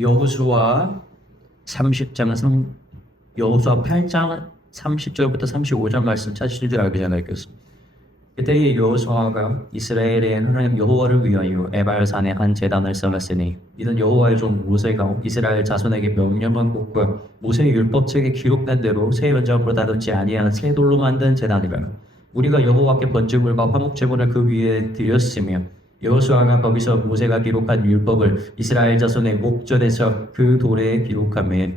여호수아 30장은 여호수아 8장 30절부터 35절 말씀 찾으실 줄 알기 전에 읽겠습니다. 그때 여호수아가 이스라엘의 하나님 여호와를 위하여 에발산에 한 제단을 쌓았으니 이는 여호와의 종 모세가 이스라엘 자손에게 명령한 것과 모세의 율법책에 기록된 대로 새 연장으로 다듬지 아니한 새 돌로 만든 제단이라. 우리가 여호와께 번제물과 화목제물을 그 위에 드렸으며 여호수아가 거기서 모세가 기록한 율법을 이스라엘 자손의 목전에서 그 돌에 기록하며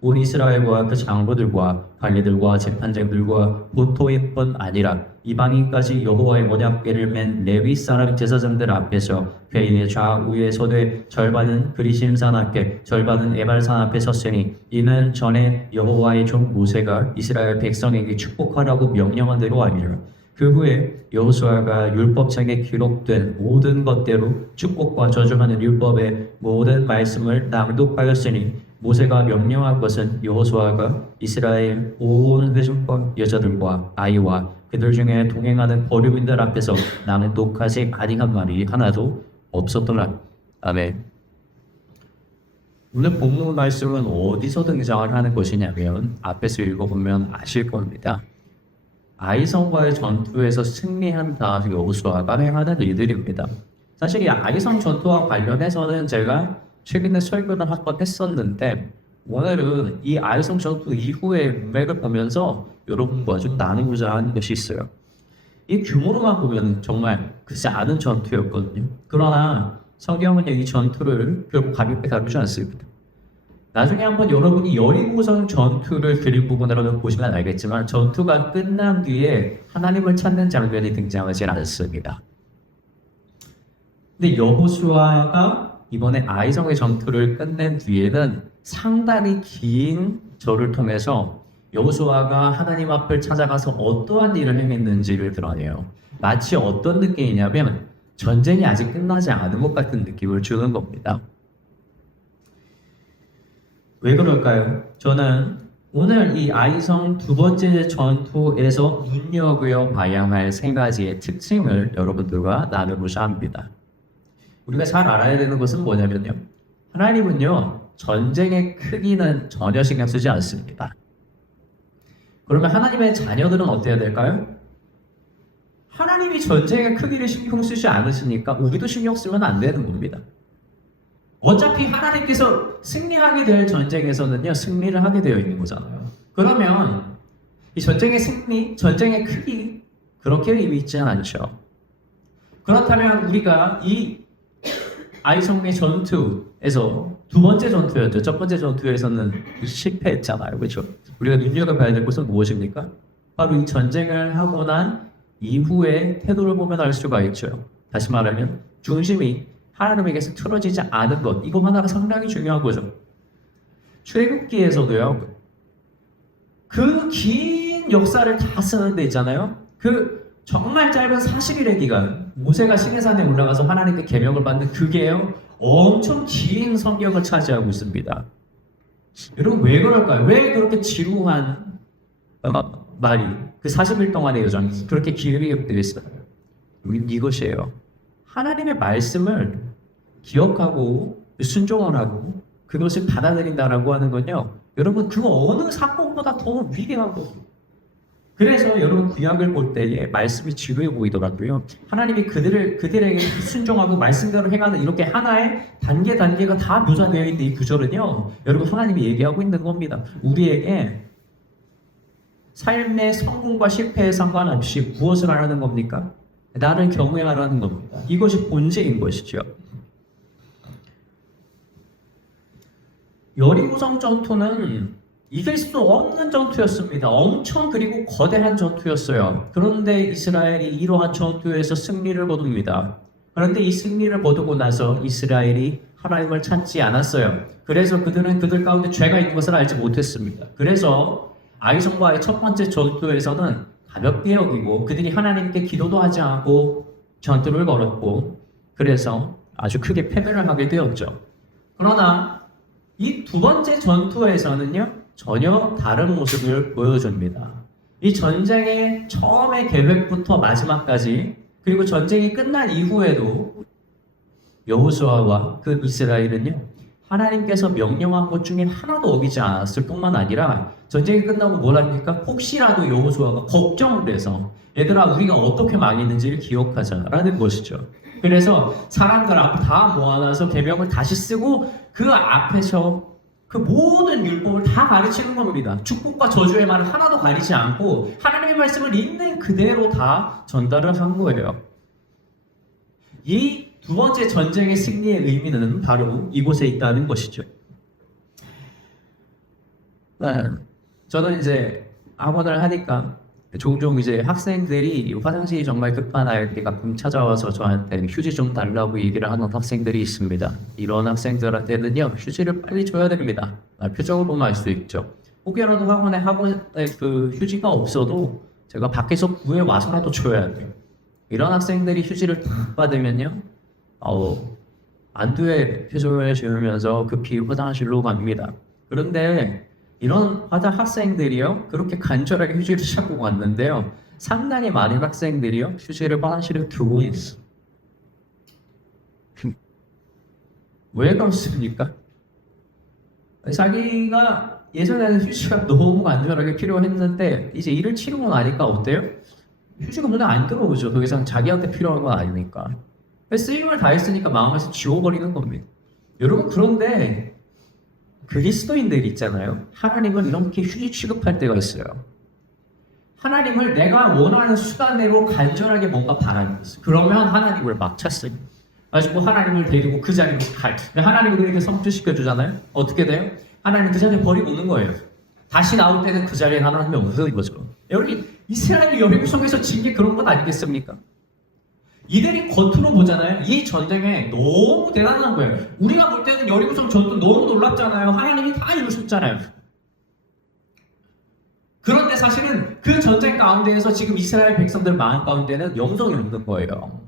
온 이스라엘과 그 장로들과 관리들과 재판장들과 보토인뿐 아니라 이방인까지 여호와의 언약궤를 맨 레위 사람 제사장들 앞에서 회인의 좌우에 서되 절반은 그리심산 앞에 절반은 에발산 앞에 섰으니 이는 전에 여호와의 종 모세가 이스라엘 백성에게 축복하라고 명령한 대로 아니라. 그 후에 여호수아가 율법책에 기록된 모든 것대로 축복과 저주하는 율법의 모든 말씀을 낭독하였으니 모세가 명령한 것은 여호수아가 이스라엘 온 회중과 여자들과 아이와 그들 중에 동행하는 거류민들 앞에서 낭독하지 아니한 말이 하나도 없었더라. 아멘. 오늘 본문 말씀은 어디서 등장을 하는 것이냐면 앞에서 읽어보면 아실 겁니다. 아이성과의 전투에서 승리한 다음 여호수아가 행하는 일들입니다. 사실 이 아이성 전투와 관련해서는 제가 최근에 설교를 한 번 했었는데 오늘은 이 아이성 전투 이후의 맥을 보면서 여러분과 좀 나누고자 하는 것이 있어요. 이 규모로만 보면 정말 그렇지 않은 전투였거든요. 그러나 성경은 이 전투를 결국 가볍게 다루지 않습니다. 나중에 한번 여러분이 여리고성 전투를 그린 부분으로 보시면 알겠지만 전투가 끝난 뒤에 하나님을 찾는 장면이 등장하지 않았습니다. 근데 여호수아가 이번에 아이성의 전투를 끝낸 뒤에는 상당히 긴 절을 통해서 여호수아가 하나님 앞을 찾아가서 어떠한 일을 행했는지를 드러내요. 마치 어떤 느낌이냐면 전쟁이 아직 끝나지 않은 것 같은 느낌을 주는 겁니다. 왜 그럴까요? 저는 오늘 이 아이성 두 번째 전투에서 눈여겨봐야 할 세 가지의 특징을 여러분들과 나누고자 합니다. 우리가 잘 알아야 되는 것은 뭐냐면요. 하나님은요, 전쟁의 크기는 전혀 신경 쓰지 않습니다. 그러면 하나님의 자녀들은 어때야 될까요? 하나님이 전쟁의 크기를 신경 쓰지 않으시니까 우리도 신경 쓰면 안 되는 겁니다. 어차피 하나님께서 승리하게 될 전쟁에서는요, 승리를 하게 되어 있는 거잖아요. 그러면 이 전쟁의 승리, 전쟁의 크기, 그렇게 의미 있지는 않죠. 그렇다면 우리가 이 아이성의 전투에서 두 번째 전투였죠. 첫 번째 전투에서는 실패했잖아요. 그렇죠? 우리가 눈여겨봐야 될 것은 무엇입니까? 바로 이 전쟁을 하고 난 이후의 태도를 보면 알 수가 있죠. 다시 말하면 중심이 하나님에게서 틀어지지 않은 것, 이것 하나가 상당히 중요한 거죠. 출애굽기에서도요, 그 긴 역사를 다 쓰는 데 있잖아요. 그 정말 짧은 40일의 기간, 모세가 시내산에 올라가서 하나님께 계명을 받는 그게요, 엄청 긴 성경을 차지하고 있습니다. 여러분 왜 그럴까요? 왜 그렇게 지루한 말이 그 40일 동안의 여정이 그렇게 길게 되어 있어요? 이것이에요. 하나님의 말씀을 기억하고 순종을 하고 그것을 받아들인다라고 하는 건요, 여러분 그 어느 사건보다 더 위대한 거예요. 그래서 여러분 구약을 볼 때에 말씀이 지루해 보이더라도요, 하나님이 그들에게 순종하고 말씀대로 행하는 이렇게 하나의 단계가 다 묘사되어 있는 이 구절은요, 여러분 하나님이 얘기하고 있는 겁니다. 우리에게 삶의 성공과 실패에 상관없이 무엇을 하라는 겁니까? 나를 경외하라는 겁니다. 이것이 본질인 것이죠. 여리고성 전투는 이길 수 없는 전투였습니다. 엄청 그리고 거대한 전투였어요. 그런데 이스라엘이 이러한 전투에서 승리를 거둡니다. 그런데 이 승리를 거두고 나서 이스라엘이 하나님을 찾지 않았어요. 그래서 그들은 그들 가운데 죄가 있는 것을 알지 못했습니다. 그래서 아이성과의 첫 번째 전투에서는 가볍게 여기고 그들이 하나님께 기도도 하지 않고 전투를 걸었고 그래서 아주 크게 패배를 하게 되었죠. 그러나 이 두 번째 전투에서는요, 전혀 다른 모습을 보여줍니다. 이 전쟁의 처음의 계획부터 마지막까지 그리고 전쟁이 끝난 이후에도 여호수아와 그 이스라엘은요, 하나님께서 명령한 것 중에 하나도 어기지 않았을 뿐만 아니라 전쟁이 끝나고 뭘 합니까? 혹시라도 여호수아가 걱정돼서 얘들아 우리가 어떻게 망했는지를 기억하자라는 것이죠. 그래서 사람들 앞 다 모아놔서 계명을 다시 쓰고 그 앞에서 그 모든 율법을 다 가르치는 겁니다. 축복과 저주의 말을 하나도 가리지 않고 하나님의 말씀을 있는 그대로 다 전달을 한 거예요. 이 두 번째 전쟁의 승리의 의미는 바로 이곳에 있다는 것이죠. 저는 이제 학원을 하니까 종종 이제 학생들이 화장실이 정말 급하날 때 가끔 찾아와서 저한테 휴지 좀 달라고 얘기를 하는 학생들이 있습니다. 이런 학생들한테는요 휴지를 빨리 줘야 됩니다. 표정을 보면 알 수 있죠. 혹여라도 학원에 그 휴지가 없어도 제가 밖에서 구해 와서라도 줘야 돼요. 이런 학생들이 휴지를 딱 받으면요 안도의 표정을 지으면서 급히 화장실로 갑니다. 그런데 이런 학생들이요 그렇게 간절하게 휴지를 찾고 왔는데요 상당히 많은 학생들이요 휴지를 화장실에 두고 있어. 왜 그렇습니까? 자기가 예전에는 휴지가 너무 간절하게 필요했는데 이제 일을 치르고 나니까 어때요? 휴지가 눈에 안 들어오죠. 더 이상 자기한테 필요한 건 아니니까. 쓰임을 다했으니까 마음에서 지워버리는 겁니다. 여러분 그런데 그리스도인들 있잖아요. 하나님을 이렇게 휴지 취급할 때가 있어요. 하나님을 내가 원하는 수단으로 간절하게 뭔가 바라는 거예요. 그러면 하나님을 막 찾습니다. 가지고 하나님을 데리고 그 자리로 갈. 하나님을 그렇게 성취시켜주잖아요. 어떻게 돼요? 하나님 그 자리에 버리고 오는 거예요. 다시 나올 때는 그 자리에 하나님이 없는 거죠. 여러분 이스라엘이 여리고성에서 진 게 그런 것 아니겠습니까? 이들이 겉으로 보잖아요. 이 전쟁에 너무 대단한 거예요. 우리가 볼 때는 여리고성 전투 너무 놀랍잖아요. 하나님이 다 이루셨잖아요. 그런데 사실은 그 전쟁 가운데에서 지금 이스라엘 백성들 마음 가운데는 영성이 없는 거예요.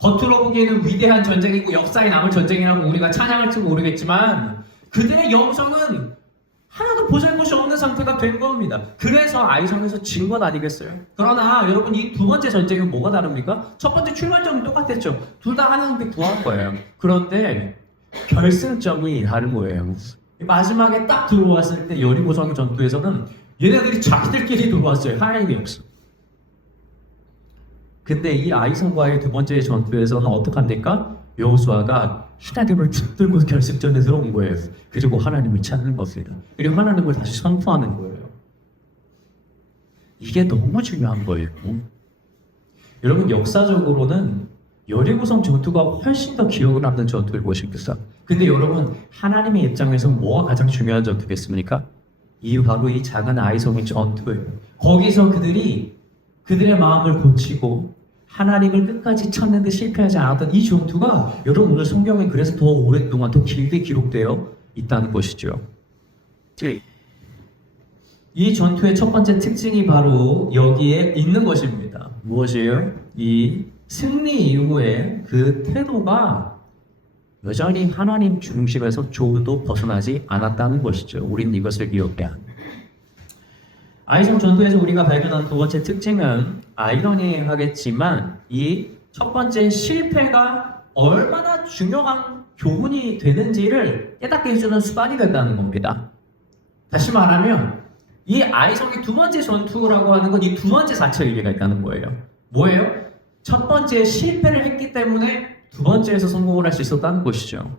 겉으로 보기에는 위대한 전쟁이고 역사에 남을 전쟁이라고 우리가 찬양할지 모르겠지만 그들의 영성은 하나도 보잘것이 없는 상태가 된 겁니다. 그래서 아이성에서 진 건 아니겠어요? 그러나 여러분 이 두 번째 전쟁은 뭐가 다릅니까? 첫 번째 출발점은 똑같았죠. 둘 다 하나님께 구한 거예요. 그런데 결승점이 다른 거예요. 마지막에 딱 들어왔을 때 여리고성 전투에서는 얘네들이 자기들끼리 들어왔어요. 하나님이 없어. 근데 이 아이성과의 두 번째 전투에서는 어떡합니까? 여호수아가 하나님을 붙들고 결승전에 들어온 거예요. 그리고 하나님을 찾는 것이에요. 그리고 하나님을 다시 선포하는 거예요. 이게 너무 중요한 거예요. 여러분 역사적으로는 여리고성 전투가 훨씬 더 기억을 남는 전투일 것입니다. 근데 여러분 하나님의 입장에서 뭐가 가장 중요한 전투겠습니까? 바로 이 작은 아이성의 전투예요. 거기서 그들의 마음을 고치고 하나님을 끝까지 찾는 데 실패하지 않았던 이 전투가 여러분 오늘 성경에 그래서 더 오랫동안 더 길게 기록되어 있다는 것이죠. 이 전투의 첫 번째 특징이 바로 여기에 있는 것입니다. 무엇이에요? 이 승리 이후에 그 태도가 여전히 하나님 중심에서 조금도 벗어나지 않았다는 것이죠. 우리는 이것을 기억해야 합니다. 아이성 전투에서 우리가 발견한 두 번째 특징은 아이러니하겠지만 이 첫 번째 실패가 얼마나 중요한 교훈이 되는지를 깨닫게 해주는 수단이 된다는 겁니다. 다시 말하면 이 아이성의 두 번째 전투라고 하는 건 이 두 번째 자체 의미가 있다는 거예요. 뭐예요? 첫 번째 실패를 했기 때문에 두 번째에서 성공을 할 수 있었다는 것이죠.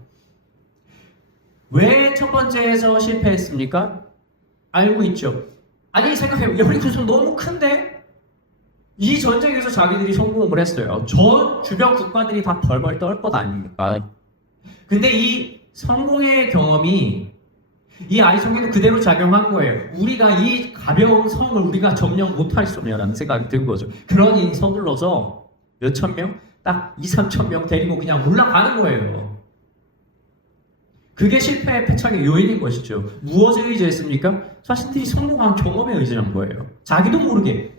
왜 첫 번째에서 실패했습니까? 알고 있죠. 아니 생각해요. 여리고성 너무 큰데? 이 전쟁에서 자기들이 성공을 했어요. 전 주변 국가들이 다 벌벌 떨 것 아닙니까? 근데 이 성공의 경험이 이 아이성에는 그대로 작용한 거예요. 우리가 이 가벼운 성을 우리가 점령 못할 소리라는 생각이 든 거죠. 그러니 서둘러서 몇천 명? 딱 2,3천 명 데리고 그냥 올라가는 거예요. 그게 실패의 패착의 요인인 것이죠. 무엇에 의지했습니까? 자신들이 성공한 경험에 의지한 거예요. 자기도 모르게.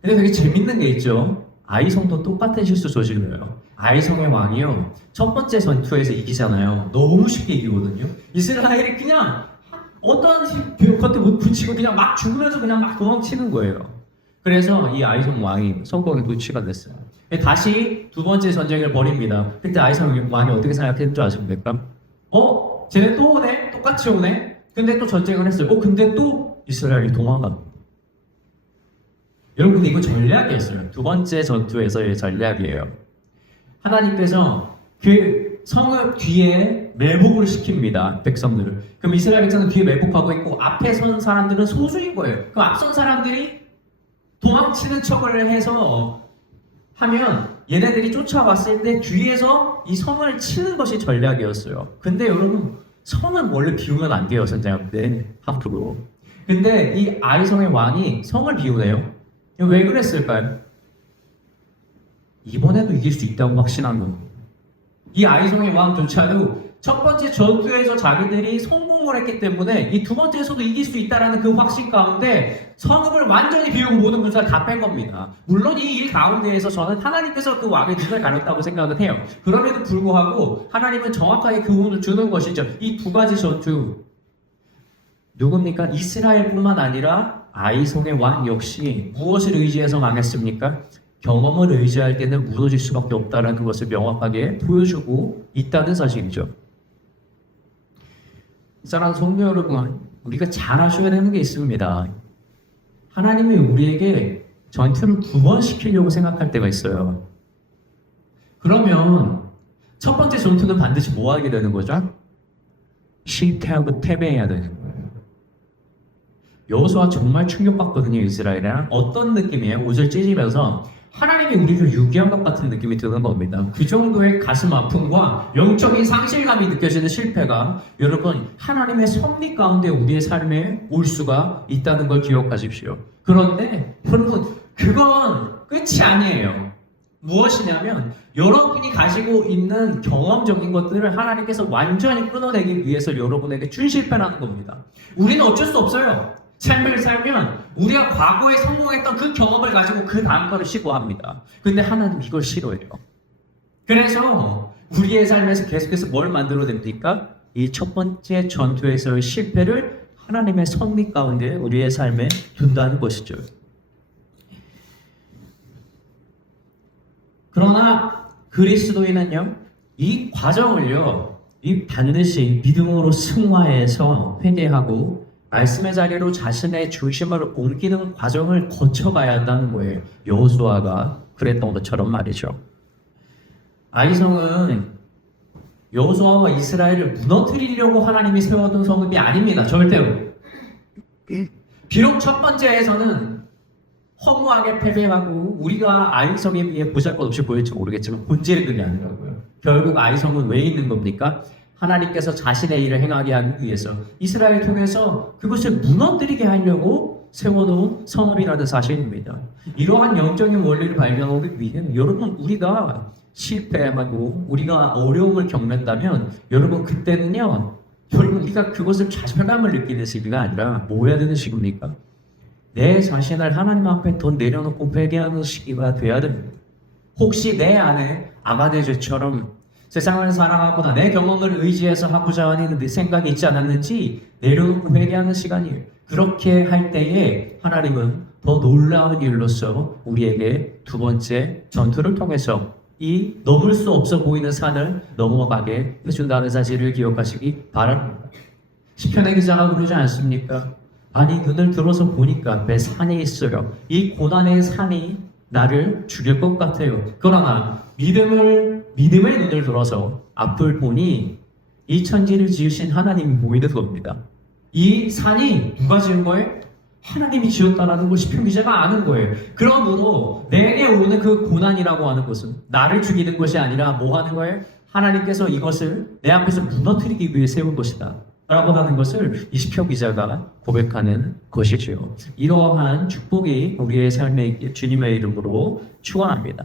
근데 되게 재밌는 게 있죠. 아이성도 똑같은 실수 저질러요. 아이성의 왕이요. 첫 번째 전투에서 이기잖아요. 너무 쉽게 이기거든요. 이스라엘이 그냥 어떤 겉에 못 붙이고 그냥 막 죽으면서 그냥 막 도망치는 거예요. 그래서 이 아이성 왕이 성공에 노치가 됐어요. 다시 두 번째 전쟁을 벌입니다. 그때 아이성 왕이 어떻게 생각했는 줄 아십니까? 쟤네 또 오네? 똑같이 오네? 근데 또 전쟁을 했어요. 근데 또 이스라엘이 도망가. 여러분, 이거 전략이었어요. 두 번째 전투에서의 전략이에요. 하나님께서 그 성읍 뒤에 매복을 시킵니다. 백성들을. 그럼 이스라엘 백성은 뒤에 매복하고 있고 앞에 선 사람들은 소수인 거예요. 그럼 앞선 사람들이 도망치는 척을 해서 하면 얘네들이 쫓아왔을 때 뒤에서 이 성을 치는 것이 전략이었어요. 근데 여러분, 성은 원래 비우면 안 돼요. 전쟁할 때 함부로. 근데 이 아이성의 왕이 성을 비우네요. 왜 그랬을까요? 이번에도 이길 수 있다고 확신한 거예요. 이 아이성의 왕조차도 첫 번째 전투에서 자기들이 성공을 했기 때문에 이 두 번째에서도 이길 수 있다는 그 확신 가운데 성읍을 완전히 비우고 모든 군사를 다 뺀 겁니다. 물론 이 일 가운데에서 저는 하나님께서 그 왕의 눈을 가렸다고 생각을 해요. 그럼에도 불구하고 하나님은 정확하게 그 운을 주는 것이죠. 이 두 가지 전투 누굽니까? 이스라엘뿐만 아니라 아이성의 왕 역시 무엇을 의지해서 망했습니까? 경험을 의지할 때는 무너질 수밖에 없다는 그것을 명확하게 보여주고 있다는 사실이죠. 사랑하는 성도 여러분, 우리가 잘 아셔야 되는 게 있습니다. 하나님이 우리에게 전투를 두 번 시키려고 생각할 때가 있어요. 그러면 첫 번째 전투는 반드시 뭐 하게 되는 거죠? 실패하고 패배해야 되는 거예요. 여호수아 정말 충격받거든요. 이스라엘이랑 어떤 느낌이에요? 옷을 찢으면서 하나님이 우리를 유기한 것 같은 느낌이 드는 겁니다. 그 정도의 가슴 아픔과 영적인 상실감이 느껴지는 실패가 여러분 하나님의 섭리 가운데 우리의 삶에 올 수가 있다는 걸 기억하십시오. 그런데 여러분 그건 끝이 아니에요. 무엇이냐면 여러분이 가지고 있는 경험적인 것들을 하나님께서 완전히 끊어내기 위해서 여러분에게 준 실패라는 겁니다. 우리는 어쩔 수 없어요. 삶을 살면 우리가 과거에 성공했던 그 경험을 가지고 그 다음 거를 시도합니다. 근데 하나님 이걸 싫어해요. 그래서 우리의 삶에서 계속해서 뭘 만들어냅니까? 이 첫 번째 전투에서의 실패를 하나님의 섭리 가운데 우리의 삶에 둔다는 것이죠. 그러나 그리스도인은요, 이 과정을요, 이 반드시 믿음으로 승화해서 회개하고 말씀의 자리로 자신의 중심을 옮기는 과정을 거쳐가야 한다는 거예요. 여호수아가 그랬던 것처럼 말이죠. 아이성은 여호수아와 이스라엘을 무너뜨리려고 하나님이 세워둔 성읍이 아닙니다. 절대로. 비록 첫 번째에서는 허무하게 패배하고 우리가 아이성에 비해 보잘것없이 보일지 모르겠지만 본질은 그게 아니라고요. 결국 아이성은 왜 있는 겁니까? 하나님께서 자신의 일을 행하게 하기 위해서 이스라엘 통해서 그것을 무너뜨리게 하려고 세워놓은 성읍이라는 사실입니다. 이러한 영적인 원리를 발견하기 위해 여러분 우리가 실패하고 우리가 어려움을 겪는다면 여러분 그때는요 여러분 우리가 그것을 좌절감을 느끼는 시기가 아니라 뭐 해야 되는 시기입니까? 내 자신을 하나님 앞에 더 내려놓고 회개하는 시기가 돼야 됩니다. 혹시 내 안에 아가네즈처럼 세상을 사랑하거나 내 경험을 의지해서 하고자 하는 내 생각이 있지 않았는지 내려놓고 회개하는 시간이에요. 그렇게 할 때에 하나님은 더 놀라운 일로서 우리에게 두 번째 전투를 통해서 이 넘을 수 없어 보이는 산을 넘어가게 해준다는 사실을 기억하시기 바랍니다. 시편의 기자가 그러지 않습니까? 아니 눈을 들어서 보니까 내 산이 있어요. 이 고난의 산이 나를 죽일 것 같아요. 그러나 믿음의 눈을 들어서 앞을 보니 이 천지를 지으신 하나님이 보이는 겁니다. 이 산이 누가 지은 거예요? 하나님이 지었다라는 걸 시편 기자가 아는 거예요. 그러므로 내게 오는 그 고난이라고 하는 것은 나를 죽이는 것이 아니라 뭐 하는 거예요? 하나님께서 이것을 내 앞에서 무너뜨리기 위해 세운 것이다 라고 하는 것을 이 시편 기자가 고백하는 것이죠. 이러한 축복이 우리의 삶에 주님의 이름으로 축원합니다.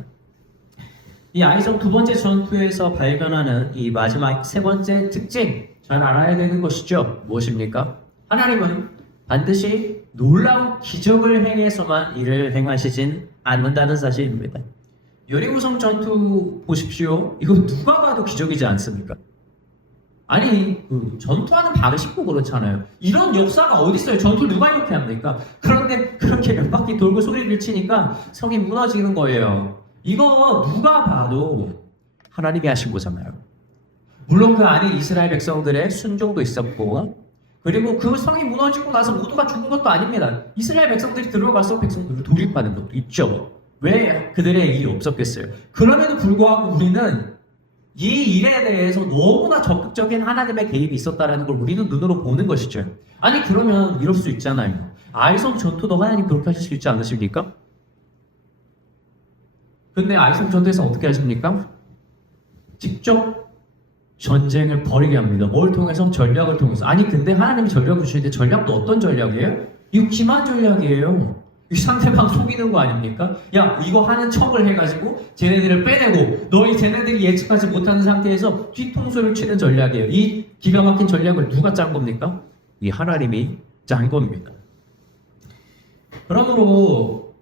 이 아이성 두 번째 전투에서 발견하는 이 마지막 세 번째 특징 잘 알아야 되는 것이죠. 무엇입니까? 하나님은 반드시 놀라운 기적을 행해서만 일을 행하시진 않는다는 사실입니다. 여리고성 전투 보십시오. 이거 누가 봐도 기적이지 않습니까? 아니 전투하는 바르시고 그렇잖아요. 이런 역사가 어디 있어요? 전투 누가 이렇게 합니까? 그런데 그렇게 몇 바퀴 돌고 소리를 치니까 성이 무너지는 거예요. 이거 누가 봐도 하나님이 하신 거잖아요. 물론 그 안에 이스라엘 백성들의 순종도 있었고, 그리고 그 성이 무너지고 나서 모두가 죽은 것도 아닙니다. 이스라엘 백성들이 들어가서 백성들을 돌입하는 것도 있죠. 왜 그들의 일이 없었겠어요? 그럼에도 불구하고 우리는 이 일에 대해서 너무나 적극적인 하나님의 개입이 있었다는 걸 우리는 눈으로 보는 것이죠. 아니 그러면 이럴 수 있잖아요. 아이성 전투도 하나님 그렇게 하실 수 있지 않으십니까? 근데 아이성 전투에서 어떻게 하십니까? 직접 전쟁을 벌이게 합니다. 뭘 통해서? 전략을 통해서. 아니 근데 하나님이 전략을 주시는데 전략도 어떤 전략이에요? 이거 기만 전략이에요. 이 상대방 속이는 거 아닙니까? 야 이거 하는 척을 해가지고 쟤네들을 빼내고 쟤네들이 예측하지 못하는 상태에서 뒤통수를 치는 전략이에요. 이 기가 막힌 전략을 누가 짠 겁니까? 이 하나님이 짠 겁니다. 그러므로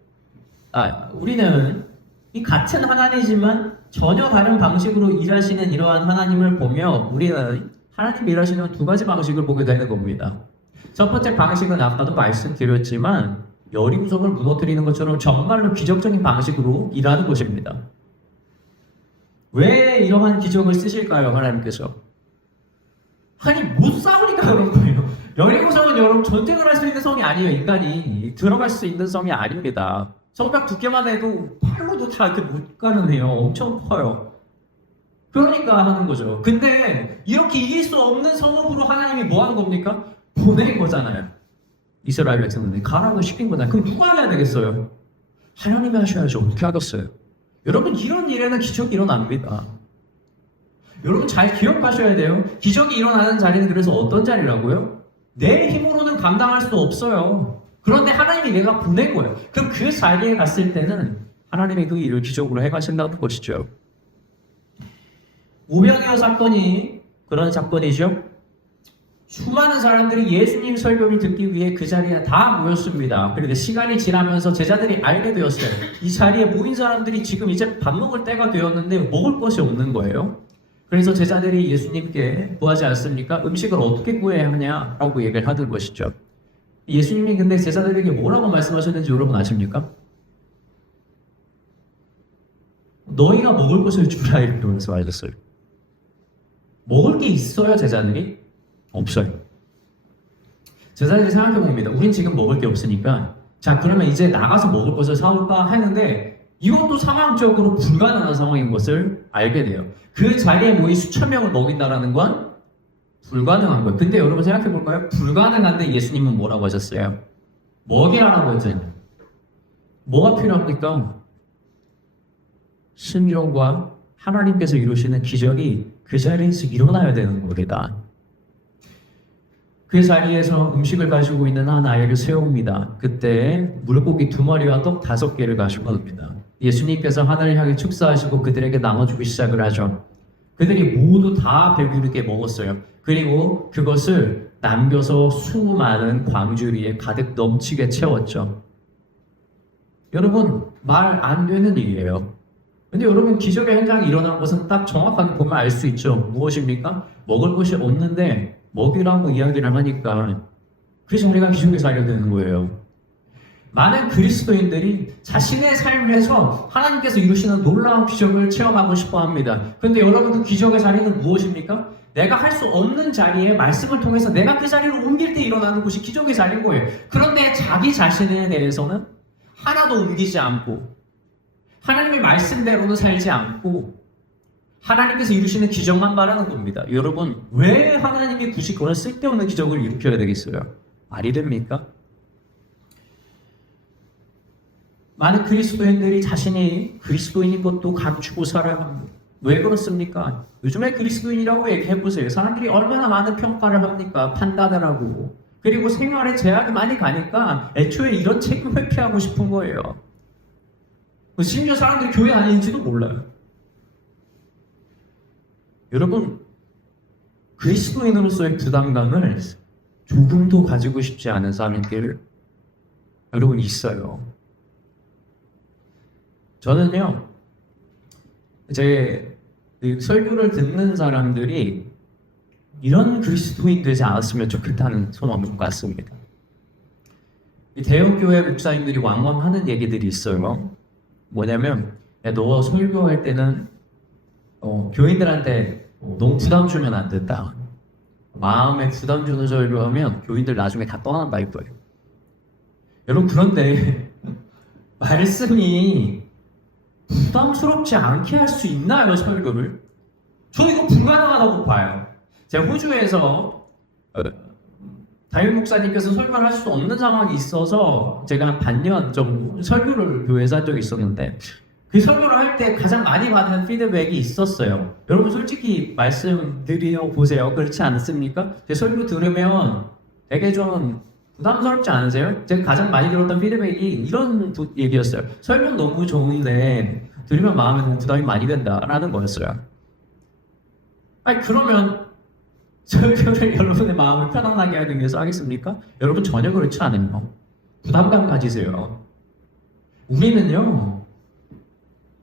우리는 이 같은 하나님이지만 전혀 다른 방식으로 일하시는 이러한 하나님을 보며 우리는 하나님이 일하시는 두 가지 방식을 보게 되는 겁니다. 첫 번째 방식은 아까도 말씀드렸지만 여리고성을 무너뜨리는 것처럼 정말로 기적적인 방식으로 일하는 것입니다. 왜 이러한 기적을 쓰실까요, 하나님께서? 아니 못 싸우니까 그런 거예요. 여리고성은 여러분 전쟁을 할 수 있는 성이 아니에요. 인간이 들어갈 수 있는 성이 아닙니다. 성벽 두께만 해도 팔로도 다 이렇게 못 가는데요. 엄청 커요. 그러니까 하는 거죠. 근데 이렇게 이길 수 없는 성읍으로 하나님이 뭐 하는 겁니까? 보낸 거잖아요. 이스라엘 백성들이 가라고 시킨 거잖아요. 그럼 누가 해야 되겠어요? 하나님이 하셔야죠. 어떻게 하겠어요? 여러분 이런 일에는 기적이 일어납니다. 여러분 잘 기억하셔야 돼요. 기적이 일어나는 자리는 그래서 어떤 자리라고요? 내 힘으로는 감당할 수 없어요. 그런데 하나님이 내가 보낸 거예요. 그럼 그 자리에 갔을 때는 하나님이 그 일을 기적으로 해가신다는 것이죠. 우병이어 사건이 그런 사건이죠. 수많은 사람들이 예수님 설교를 듣기 위해 그 자리에 다 모였습니다. 그런데 시간이 지나면서 제자들이 알게 되었어요. 이 자리에 모인 사람들이 지금 이제 밥 먹을 때가 되었는데 먹을 것이 없는 거예요. 그래서 제자들이 예수님께 구하지 않습니까? 음식을 어떻게 구해야 하냐라고 얘기를 하는 것이죠. 예수님이 근데 제자들에게 뭐라고 말씀하셨는지 여러분 아십니까? 너희가 먹을 것을 주라 이렇게 말씀하셨어요. 먹을 게 있어요, 제자들이? 없어요. 제자들이 생각해 봅니다. 우린 지금 먹을 게 없으니까 자 그러면 이제 나가서 먹을 것을 사올까 하는데 이것도 상황적으로 불가능한 상황인 것을 알게 돼요. 그 자리에 모인 수천 명을 먹인다라는 건 불가능한 거예요. 근데 여러분 생각해 볼까요? 불가능한데 예수님은 뭐라고 하셨어요? 먹이라고 했잖아요. 뭐가 필요합니까? 순종과 하나님께서 이루시는 기적이 그 자리에서 일어나야 되는 겁니다. 그 자리에서 음식을 가지고 있는 한 아이를 세웁니다. 그때 물고기 2마리와 떡 5개를 가지고 옵니다. 예수님께서 하늘을 향해 축사하시고 그들에게 나눠주기 시작을 하죠. 그들이 모두 다 배부르게 먹었어요. 그리고 그것을 남겨서 수많은 광주리에 가득 넘치게 채웠죠. 여러분 말 안 되는 일이에요. 근데 여러분 기적의 현장이 일어난 것은 딱 정확하게 보면 알 수 있죠. 무엇입니까? 먹을 것이 없는데 먹이라고 이야기를 하니까 그 자리가 기적의 자리가 되는 거예요. 많은 그리스도인들이 자신의 삶에서 하나님께서 이루시는 놀라운 기적을 체험하고 싶어 합니다. 그런데 여러분 그 기적의 자리는 무엇입니까? 내가 할 수 없는 자리에 말씀을 통해서 내가 그 자리를 옮길 때 일어나는 것이 기적의 자리인 거예요. 그런데 자기 자신에 대해서는 하나도 옮기지 않고 하나님의 말씀대로는 살지 않고 하나님께서 이루시는 기적만 말하는 겁니다. 여러분 왜 하나님이 굳이 그런 쓸데없는 기적을 일으켜야 되겠어요? 말이 됩니까? 많은 그리스도인들이 자신이 그리스도인인 것도 감추고 살아갑니다. 왜 그렇습니까? 요즘에 그리스도인이라고 얘기해보세요. 사람들이 얼마나 많은 평가를 합니까? 판단을 하고. 그리고 생활에 제약이 많이 가니까 애초에 이런 책임을 피하고 싶은 거예요. 심지어 사람들이 교회 다니는지도 몰라요. 여러분 그리스도인으로서의 부담감을 조금도 가지고 싶지 않은 사람들 여러분 있어요. 저는요 제 설교를 듣는 사람들이 이런 그리스도인 되지 않았으면 좋겠다는 소망인 것 같습니다. 대형교회 목사님들이 왕왕 하는 얘기들이 있어요. 뭐냐면 야, 너 설교할 때는 교인들한테 너무 부담 주면 안 된다. 마음에 부담 주는 설교하면 교인들 나중에 다 떠난다 이거예요. 여러분 그런데 말씀이 부담스럽지 않게 할 수 있나요, 설교를? 저는 이거 불가능하다고 봐요. 제가 호주에서 담임 목사님께서 설교를 할 수 없는 상황이 있어서 제가 한 반년 좀 설교를 교회에서 한 적이 있었는데 그 설교를 할 때 가장 많이 받는 피드백이 있었어요. 여러분 솔직히 말씀드려 보세요. 그렇지 않습니까? 제 설교 들으면 되게 좀 부담스럽지 않으세요? 제가 가장 많이 들었던 피드백이 이런 얘기였어요. 설교는 너무 좋은데 들으면 마음에 너무 부담이 많이 된다라는 거였어요. 아니 그러면 설교를 여러분의 마음을 편안하게 하기 위해서 하겠습니까? 여러분 전혀 그렇지 않아요. 부담감 가지세요. 우리는요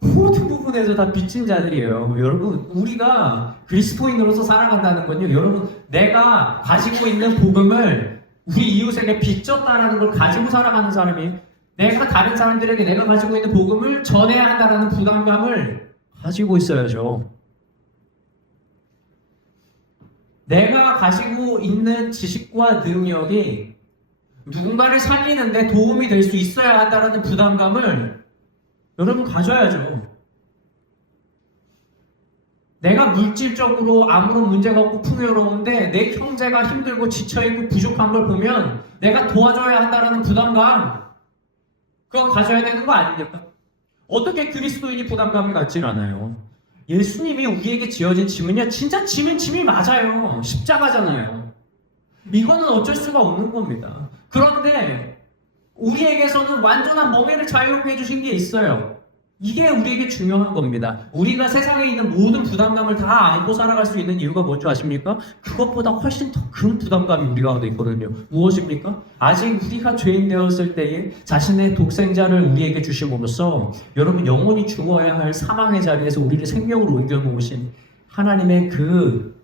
모든 부분에서 다 빚진 자들이에요. 여러분 우리가 그리스도인으로서 살아간다는 건요, 여러분 내가 가지고 있는 복음을 우리 이웃에게 빚졌다라는 걸 가지고 살아가는 사람이, 내가 다른 사람들에게 내가 가지고 있는 복음을 전해야 한다라는 부담감을 가지고 있어야죠. 내가 가지고 있는 지식과 능력이 누군가를 살리는데 도움이 될 수 있어야 한다는 부담감을 여러분 가져야죠. 내가 물질적으로 아무런 문제가 없고 풍요로운데 내 형제가 힘들고 지쳐있고 부족한 걸 보면 내가 도와줘야 한다는 부담감, 그거 가져야 되는 거 아닙니까? 어떻게 그리스도인이 부담감을 갖질 않아요? 예수님이 우리에게 지어진 짐은요, 진짜 짐은 짐이 맞아요. 십자가잖아요. 이거는 어쩔 수가 없는 겁니다. 그런데 우리에게서는 완전한 멍에를 자유롭게 해주신 게 있어요. 이게 우리에게 중요한 겁니다. 우리가 세상에 있는 모든 부담감을 다 안고 살아갈 수 있는 이유가 뭔지 아십니까? 그것보다 훨씬 더 큰 부담감이 우리 가운데 있거든요. 무엇입니까? 아직 우리가 죄인 되었을 때에 자신의 독생자를 우리에게 주심으로써 여러분 영원히 죽어야 할 사망의 자리에서 우리를 생명으로 옮겨놓으신 하나님의 그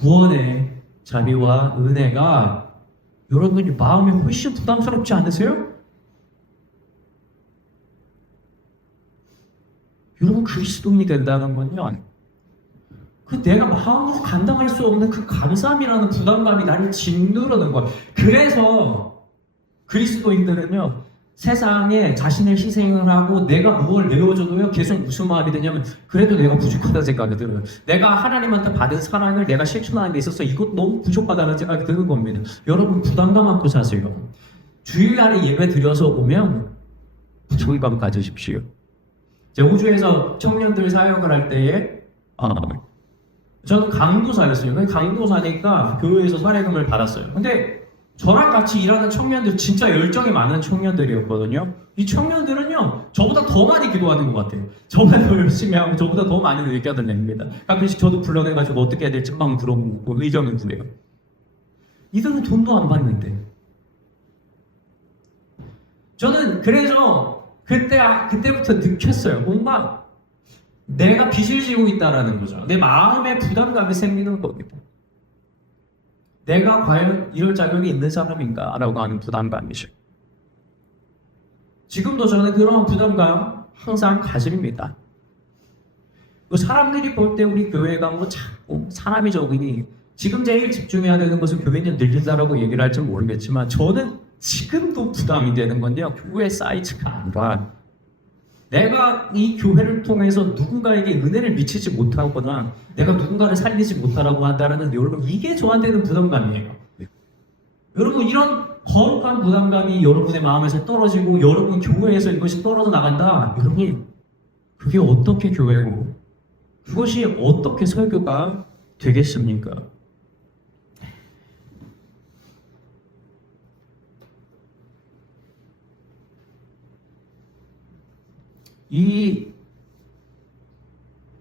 구원의 자비와 은혜가 여러분이 마음에 훨씬 부담스럽지 않으세요? 여러분 그리스도인이 된다는 건요, 그 내가 마음으로 감당할 수 없는 그 감사함이라는 부담감이 나를 짓누르는 거야. 그래서 그리스도인들은요, 세상에 자신을 희생을 하고 내가 무엇을 내어줘도요 계속 무슨 마음이 드냐면 그래도 내가 부족하다는 생각이 들어요. 내가 하나님한테 받은 사랑을 내가 실천하는 데 있어서 이것 너무 부족하다는 생각이 드는 겁니다. 여러분 부담감 안고 사세요. 주일날에 예배 드려서 오면 부족감 가지십시오. 제가 호주에서 청년들 사역을 할 때에 저는 강도사였어요. 강도사니까 교회에서 사례금을 받았어요. 근데 저랑 같이 일하는 청년들, 진짜 열정이 많은 청년들이었거든요. 이 청년들은요 저보다 더 많이 기도하는 것 같아요. 저보다 더 열심히 하고 저보다 더 많이 의견을 냅니다. 가끔씩 저도 불러내가지고 어떻게 해야 될지 막 물어보고 의견을 구해요. 이들은 돈도 안 받는데. 저는 그래서 그때부터 느꼈어요. 뭔가 내가 빚을 지고 있다라는 거죠. 내 마음에 부담감이 생기는 겁니다. 내가 과연 이럴 자격이 있는 사람인가? 라고 하는 부담감이죠. 지금도 저는 그런 부담감 항상 가집니다. 사람들이 볼 때 우리 교회가 뭐 자꾸 사람이 적으니 지금 제일 집중해야 되는 것은 교회는 늘린다라고 얘기를 할지 모르겠지만 저는 지금도 부담이 되는 건데요. 교회 사이즈가 아니라 내가 이 교회를 통해서 누군가에게 은혜를 미치지 못하거나 내가 누군가를 살리지 못하라고 한다는 여러분 이게 저한테는 부담감이에요. 여러분 이런 거룩한 부담감이 여러분의 마음에서 떨어지고 여러분 교회에서 이것이 떨어져 나간다. 여러분 그게 어떻게 교회고 그것이 어떻게 설교가 되겠습니까?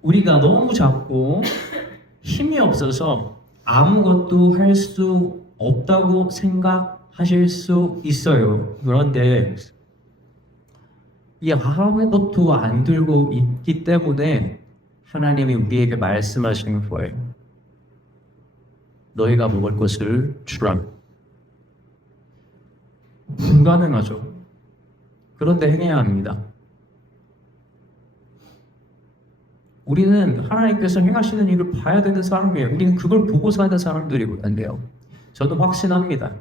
우리가 너무 작고 힘이 없어서 아무것도 할 수 없다고 생각하실 수 있어요. 그런데 이 아무것도 안 들고 있기 때문에 하나님이 우리에게 말씀하시는 거예요. 너희가 먹을 것을 주라. 불가능하죠. 그런데 행해야 합니다. 우리는 하나님께서 행하시는 일을 봐야 되는 사람이에요. 우리는 그걸 보고 사는 사람들이고요. 저도 확신합니다.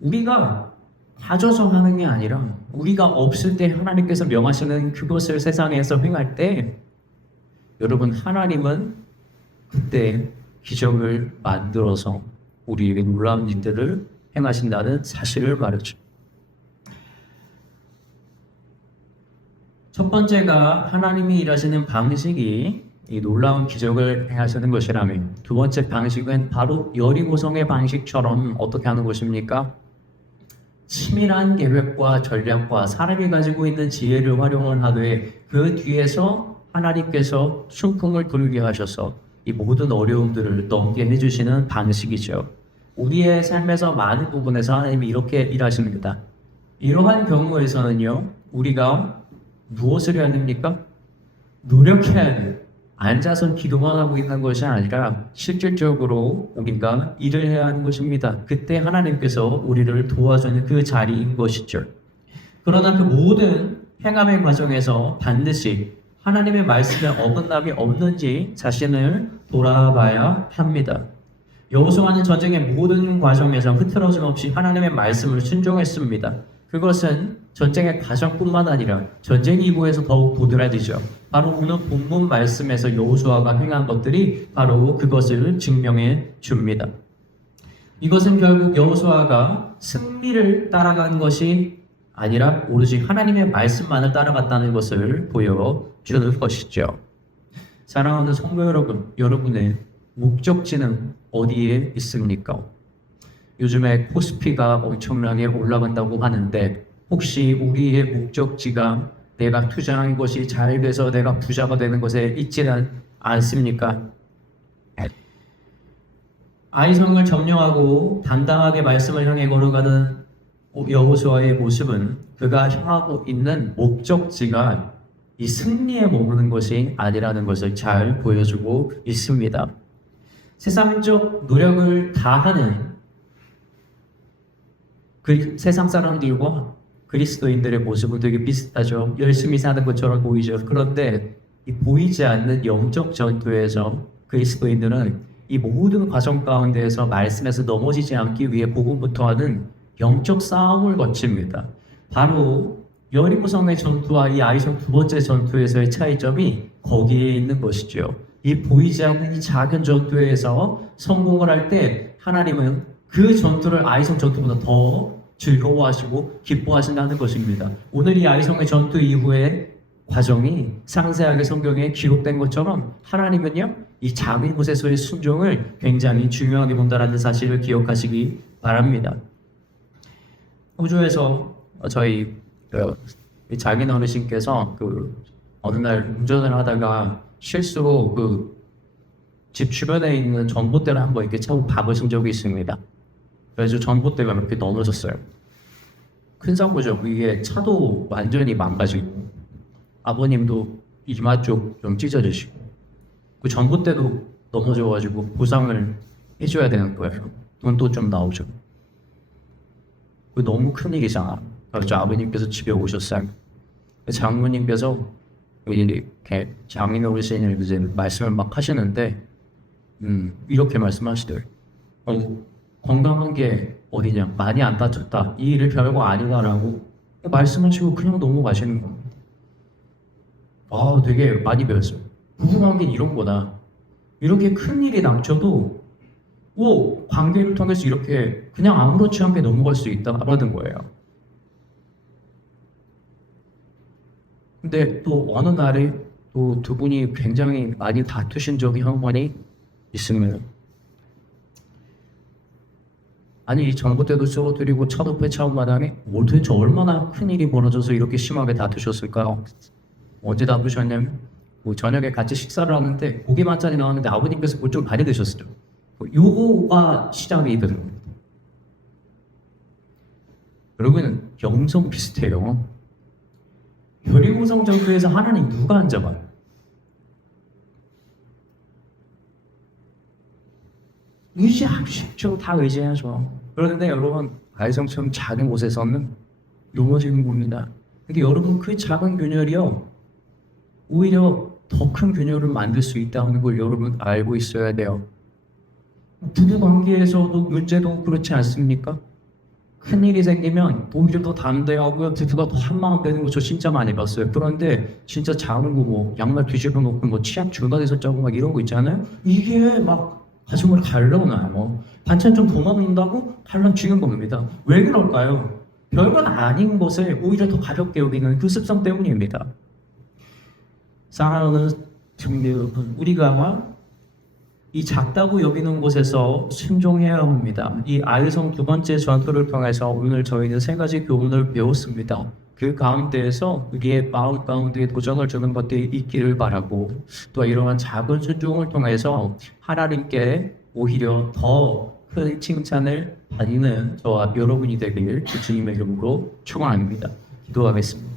우리가 가져서 하는 게 아니라 우리가 없을 때 하나님께서 명하시는 그것을 세상에서 행할 때 여러분 하나님은 그때 기적을 만들어서 우리에게 놀라운 일들을 행하신다는 사실을 말하죠. 첫 번째가 하나님이 일하시는 방식이 이 놀라운 기적을 행하시는 것이라면 두 번째 방식은 바로 여리고성의 방식처럼 어떻게 하는 것입니까? 치밀한 계획과 전략과 사람이 가지고 있는 지혜를 활용을 하되 그 뒤에서 하나님께서 순풍을 불게 하셔서 이 모든 어려움들을 넘게 해주시는 방식이죠. 우리의 삶에서 많은 부분에서 하나님이 이렇게 일하십니다. 이러한 경우에서는요, 우리가 무엇을 해야 됩니까? 노력해야 돼요. 앉아서 기도만 하고 있는 것이 아니라 실질적으로 우리가 일을 해야 하는 것입니다. 그때 하나님께서 우리를 도와주는 그 자리인 것이죠. 그러나 그 모든 행함의 과정에서 반드시 하나님의 말씀에 어긋남이 없는지 자신을 돌아봐야 합니다. 여호수아는 전쟁의 모든 과정에서 흐트러짐 없이 하나님의 말씀을 순종했습니다. 그것은 전쟁의 과정뿐만 아니라 전쟁 이후에서 더욱 도드라지죠. 바로 오늘 본문 말씀에서 여호수아가 행한 것들이 바로 그것을 증명해 줍니다. 이것은 결국 여호수아가 승리를 따라간 것이 아니라 오로지 하나님의 말씀만을 따라갔다는 것을 보여주는 것이죠. 사랑하는 성도 여러분, 여러분의 목적지는 어디에 있습니까? 요즘에 코스피가 엄청나게 올라간다고 하는데 혹시 우리의 목적지가 내가 투자한 것이 잘 돼서 내가 부자가 되는 것에 있지는 않습니까? 아이성을 점령하고 당당하게 말씀을 향해 걸어가는 여호수아의 모습은 그가 향하고 있는 목적지가 이 승리에 머무는 것이 아니라는 것을 잘 보여주고 있습니다. 세상적 노력을 다하는 그 세상 사람들과 그리스도인들의 모습은 되게 비슷하죠. 열심히 사는 것처럼 보이죠. 그런데 이 보이지 않는 영적 전투에서 그리스도인들은 이 모든 과정 가운데에서 말씀에서 넘어지지 않기 위해 복음부터 하는 영적 싸움을 거칩니다. 바로 여리고성의 전투와 이 아이성 두 번째 전투에서의 차이점이 거기에 있는 것이죠. 이 보이지 않는 이 작은 전투에서 성공을 할 때 하나님은 그 전투를 아이성 전투보다 더 즐거워하시고 기뻐하신다는 것입니다. 오늘 이 아이성의 전투 이후의 과정이 상세하게 성경에 기록된 것처럼 하나님은요, 이 작은 곳에서의 순종을 굉장히 중요하게 본다는 사실을 기억하시기 바랍니다. 호주에서 저희 장인 어르신께서 어느 날 운전을 하다가 실수로 집 주변에 있는 전봇대를 한번 이렇게 차고 박으신 적이 있습니다. 그래서 전봇대가 이렇게 넘어졌어요. 큰 사고죠. 이게 차도 완전히 망가지고 아버님도 이마 쪽 좀 찢어지시고 그 전봇대도 넘어져가지고 보상을 해줘야 되는 거예요. 돈도 좀 나오죠. 너무 큰 일이잖아. 그래서 아버님께서 집에 오셨어요. 장모님께서 이렇게 장인 어르신을 이제 말씀을 막 하시는데 이렇게 말씀하시더래요. 건강한 게 어디냐, 많이 안 다쳤다, 이 일을 별거 아니다라고 말씀하시고 그냥 넘어가시는 겁니다. 되게 많이 배웠어요. 부부관계 이런 거다. 이렇게 큰 일이 닥쳐도 관계를 통해서 이렇게 그냥 아무렇지 않게 넘어갈 수 있다라는 거예요. 근데 또 어느 날에 또 두 분이 굉장히 많이 다투신 적이 한 번이 있으면 아니 전봇대도 쓰러뜨리고 차도 폐차한 마당에 도대체 얼마나 큰 일이 벌어져서 이렇게 심하게 다투셨을까요? 언제 다투셨냐면 저녁에 같이 식사를 하는데 고기 반찬이 나왔는데 아버님께서 좀 많이 드셨어요. 요거가 시작이 되는 겁니다. 여러분 영성 비슷해요. 여리고성 전투에서 하나님 누가 앉아봐요? 다 의지해야죠. 그런데 여러분 아이성처럼 작은 곳에서는 넘어지는 겁니다. 근데 여러분 그 작은 균열이요 오히려 더 큰 균열을 만들 수 있다는 걸 여러분 알고 있어야 돼요. 부부 관계에서도 문제도 그렇지 않습니까? 큰일이 생기면 오히려 더 담대하고요. 부부가 더 한마음 되는 거 저 진짜 많이 봤어요. 그런데 진짜 자는 거뭐 양말 뒤집어 놓고 뭐 치약 중간에서 짜고 막 이런 거 있잖아요. 이게 막 가슴을 갈라놔요. 반찬 좀 더 넣는다고 달라지는 겁니다. 왜 그럴까요? 별건 아닌 것을 오히려 더 가볍게 여기는 그 습성 때문입니다. 사랑하는 성도 여러분, 우리가 이 작다고 여기는 곳에서 순종해야 합니다. 이 아이성 두 번째 전투를 통해서 오늘 저희는 세 가지 교훈을 배웠습니다. 그 가운데에서 우리의 마음 가운데 도전을 주는 것들이 있기를 바라고, 또 이러한 작은 순종을 통해서 하나님께 오히려 더 큰 칭찬을 받는 저와 여러분이 되길 주님의 이름으로 축원합니다. 기도하겠습니다.